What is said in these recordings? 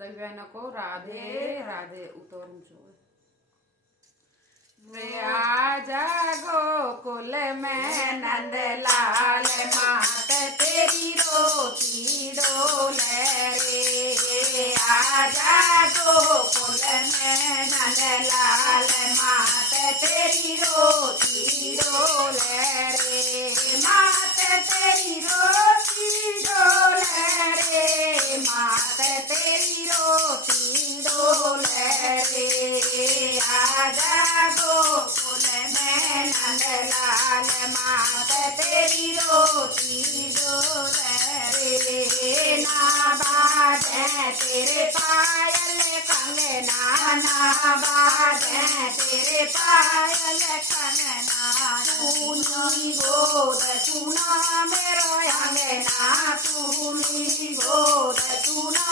सभी बहनों को राधे राधे। उतरूं जो आजा गोकुल में नंद लाल मात तेरी रोटी डोले रे। आजा गोकुल में नंद लाल मात तेरी रोटी डोले रे। मात तेरी रोटी डोले रे। मात तेरी रोटी डोले रे। आजा गोकुल में नंद लाल मात तेरी रोटी डोले रे। ना बाजे तेरे पायल कंगना, ना बाजे तेरे पायल कंगना। तूनी गोद सुना मेरो अंगना, तूनी गोद सुना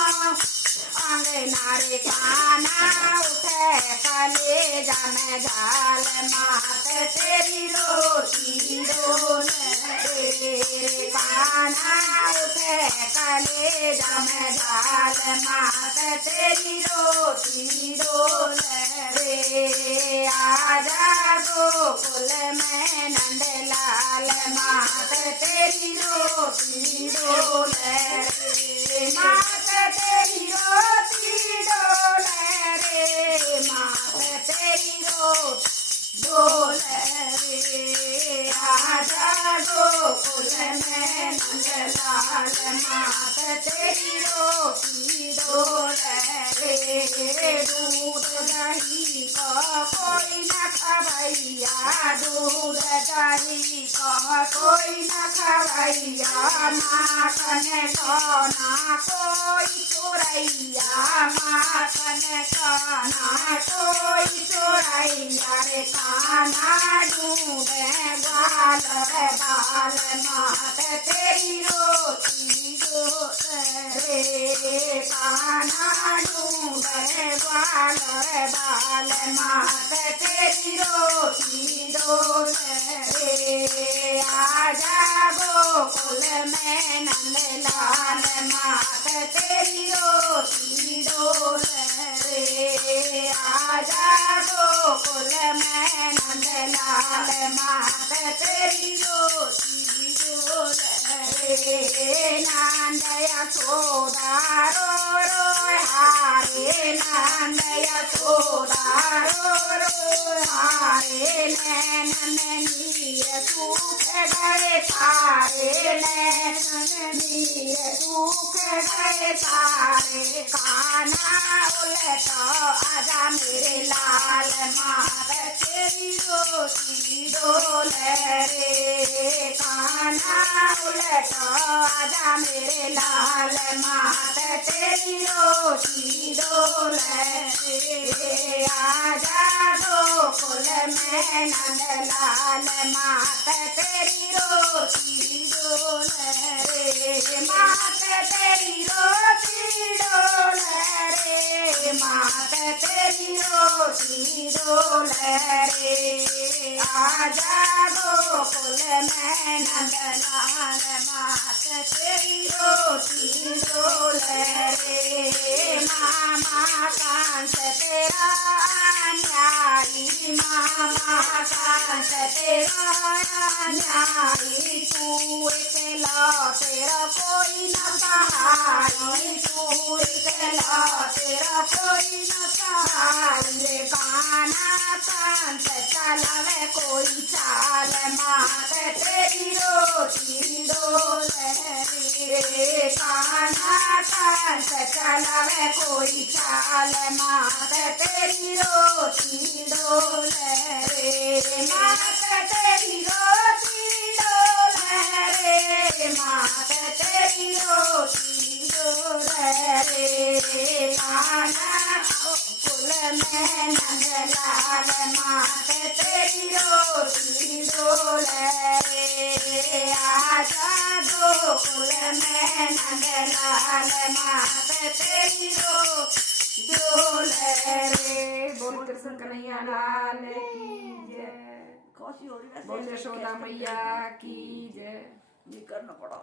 अंगना रे। काना उठे कलेजा में झाल मात तेरी रोटी डोले रे। काना उठे कलेजा में झाल मात तेरी रोटी डोले रे। आजा गोकुल में नंद लाल मात तेरी रोटी डोले रे। मात तेरी रोटी डोले रे। मात तेरी रोटी डोले रे। आजा गोकुल में नंद लाल मात तेरी रोटी डोले रे। दूध दही का कोई न खवैया, दूध दही का कोई न खवैया। माखन का ना कोई चोरैया, माखन का ना कोई चोरैया रे। काना ढूंढे ग्वाल रे बाल मात तेरी रोटी डोले रे। काना ढूंढे ग्वाल रे बाल मात तेरी रोटी डोले रे। आजा गोकुल में नंद लाल मात तेरी रोटी डोले रे। आजा गोकुल में नंद लाल मात तेरी रोटी डोले रे। नंद यशोदा रो रो हारे, नंद यशोदा रो रो हारे। नैनन नीर सूख गए सारे, नैनन नीर सूख गए सारे। काना उलटो आजा मेरे लाल मात तेरी रोटी डोले रे। काना उलटो आजा मेरे लाल मात तेरी रोटी डोले रे। आजा गोकुल में नंद लाल मात तेरी रोटी डोले रे। मात तेरी रोटी डोले रे। मात तेरी रोटी डोले रे। आजा गोकुल में नंद लाल मात तेरी रोटी डोले रे। मामा कांस तेरा न्यायी, मामा कांस तेरा न्यायी। तू अकेला तेरा कोई न सहाई, तू अकेला तेरा कोई न सहाई रे। काना कांस चलावे कोई चाल मात तेरी रोटी डोले रे। काना कांस चलावे कोई चाल मात तेरी रोटी डोले रे। मात तेरी रोटी डोले रे। मात तेरी रोटी डोले रे। काना गोकुल में नंद लाल मात तेरी रोटी डोले रे। आजा गोकुल में नंद लाल मात तेरी रोटी डोले रे। बोल कृष्ण कन्हैया लाल की जय। बोल यशोदा मैया की जय। ये करना पड़ा।